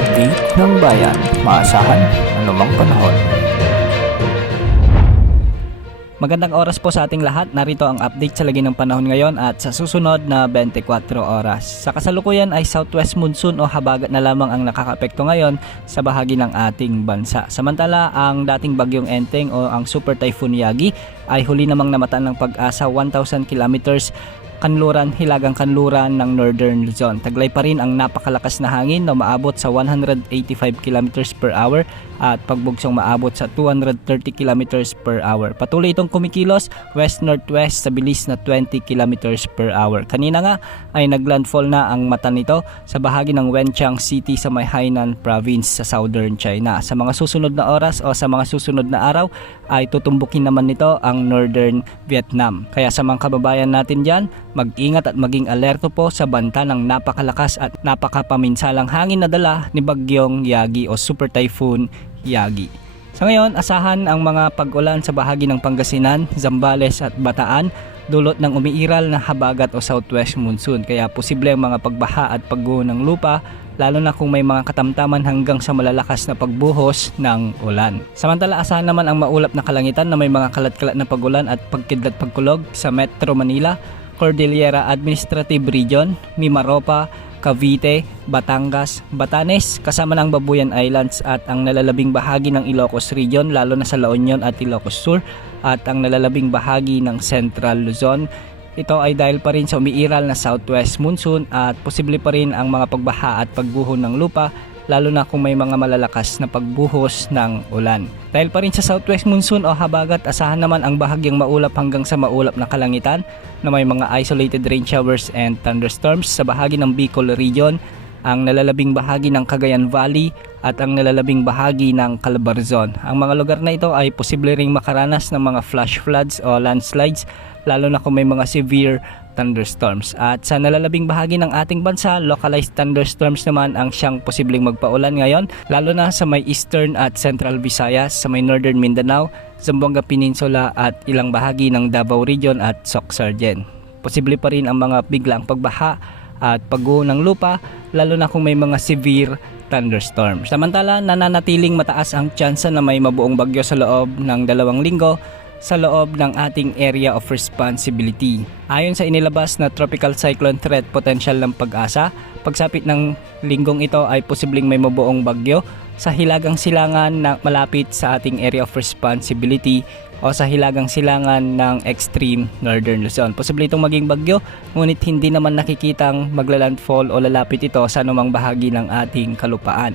update ng bayan. Maasahan anumang panahon. Magandang oras po sa ating lahat. Narito ang update sa lagi ng panahon ngayon at sa susunod na 24 oras. Sa kasalukuyan ay southwest monsoon o habagat na lamang ang nakakaapekto ngayon sa bahagi ng ating bansa. Samantala, ang dating bagyong Enteng o ang Super Typhoon Yagi ay huli namang namataan ng pag-asa 1,000 kilometers hilagang kanluran ng Northern Luzon. Taglay pa rin ang napakalakas na hangin na maabot sa 185 kilometers per hour at pagbugsong maabot sa 230 kilometers per hour. Patuloy itong kumikilos west-northwest sa bilis na 20 kilometers per hour. Kanina nga ay naglandfall na ang mata nito sa bahagi ng Wenchang City sa may Hainan Province sa southern China. Sa mga susunod na oras o sa mga susunod na araw ay tutumbukin naman nito ang northern Vietnam. Kaya sa mga kababayan natin dyan, mag-ingat at maging alerto po sa banta ng napakalakas at napakapaminsalang hangin na dala ni Bagyong Yagi o Super Typhoon Yagi. Sa ngayon, asahan ang mga pag-ulan sa bahagi ng Pangasinan, Zambales at Bataan dulot ng umiiral na habagat o southwest monsoon. Kaya posible ang mga pagbaha at pagguho ng lupa lalo na kung may mga katamtaman hanggang sa malalakas na pagbuhos ng ulan. Samantala, asahan naman ang maulap na kalangitan na may mga kalat-kalat na pag-ulan at pagkidlat pagkulog sa Metro Manila, Cordillera Administrative Region, Mimaropa, Cavite, Batangas, Batanes, kasama ng Babuyan Islands at ang nalalabing bahagi ng Ilocos Region lalo na sa La Union at Ilocos Sur at ang nalalabing bahagi ng Central Luzon. Ito ay dahil pa rin sa umiiral na southwest monsoon at posible pa rin ang mga pagbaha at pagguho ng lupa lalo na kung may mga malalakas na pagbuhos ng ulan. Dahil pa rin sa southwest monsoon o habagat, asahan naman ang bahagyang maulap hanggang sa maulap na kalangitan na may mga isolated rain showers and thunderstorms sa bahagi ng Bicol Region, ang nalalabing bahagi ng Cagayan Valley at ang nalalabing bahagi ng Calabarzon. Ang mga lugar na ito ay posible ring makaranas ng mga flash floods o landslides lalo na kung may mga severe thunderstorms. At sa nalalabing bahagi ng ating bansa, localized thunderstorms naman ang siyang posibleng magpaulan ngayon lalo na sa may eastern at central Visayas, sa may northern Mindanao, Zamboanga Peninsula at ilang bahagi ng Davao Region at Soc-Sargen. Posible pa rin ang mga biglang pagbaha at pagguho ng lupa lalo na kung may mga severe thunderstorms. Samantala, nananatiling mataas ang tsansa na may mabuong bagyo sa loob ng 2 linggo sa loob ng ating area of responsibility. Ayon sa inilabas na Tropical Cyclone Threat Potential ng Pag-asa, pagsapit ng linggong ito ay posibleng may mabuong bagyo sa hilagang silangan na malapit sa ating area of responsibility o sa hilagang silangan ng extreme northern Luzon. Posible itong maging bagyo, ngunit hindi naman nakikitang maglalandfall o lalapit ito sa anumang bahagi ng ating kalupaan.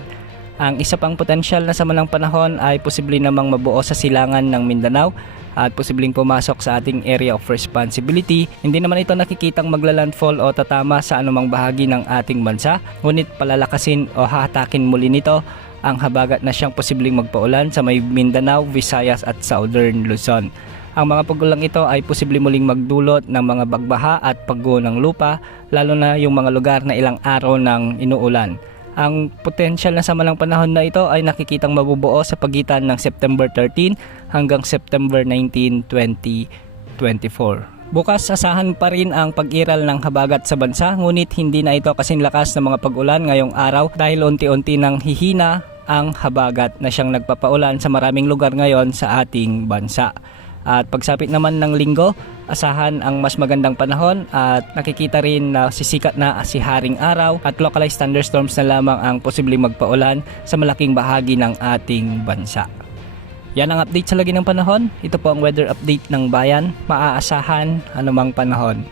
Ang isa pang potensyal na samalang panahon ay posible namang mabuo sa silangan ng Mindanao at posibleng pumasok sa ating area of responsibility. Hindi naman ito nakikitang maglalandfall o tatama sa anumang bahagi ng ating bansa, ngunit palalakasin o hahatakin muli nito ang habagat na siyang posibleng magpaulan sa may Mindanao, Visayas at Southern Luzon. Ang mga pagulang ito ay posibleng muling magdulot ng mga bagbaha at pagguho ng lupa, lalo na yung mga lugar na ilang araw nang inuulan. Ang potensyal na samalang panahon na ito ay nakikitang mabubuo sa pagitan ng September 13 hanggang September 19, 2024. Bukas asahan pa rin ang pag-iral ng habagat sa bansa, ngunit hindi na ito kasing lakas ng mga pag-ulan ngayong araw dahil unti-unti nang hihina ang habagat na siyang nagpapaulan sa maraming lugar ngayon sa ating bansa. At pagsapit naman ng linggo, asahan ang mas magandang panahon at nakikita rin na sisikat na si Haring Araw at localized thunderstorms na lamang ang posibleng magpaulan sa malaking bahagi ng ating bansa. Yan ang update sa lagi ng panahon. Ito po ang weather update ng bayan. Maaasahan anumang panahon.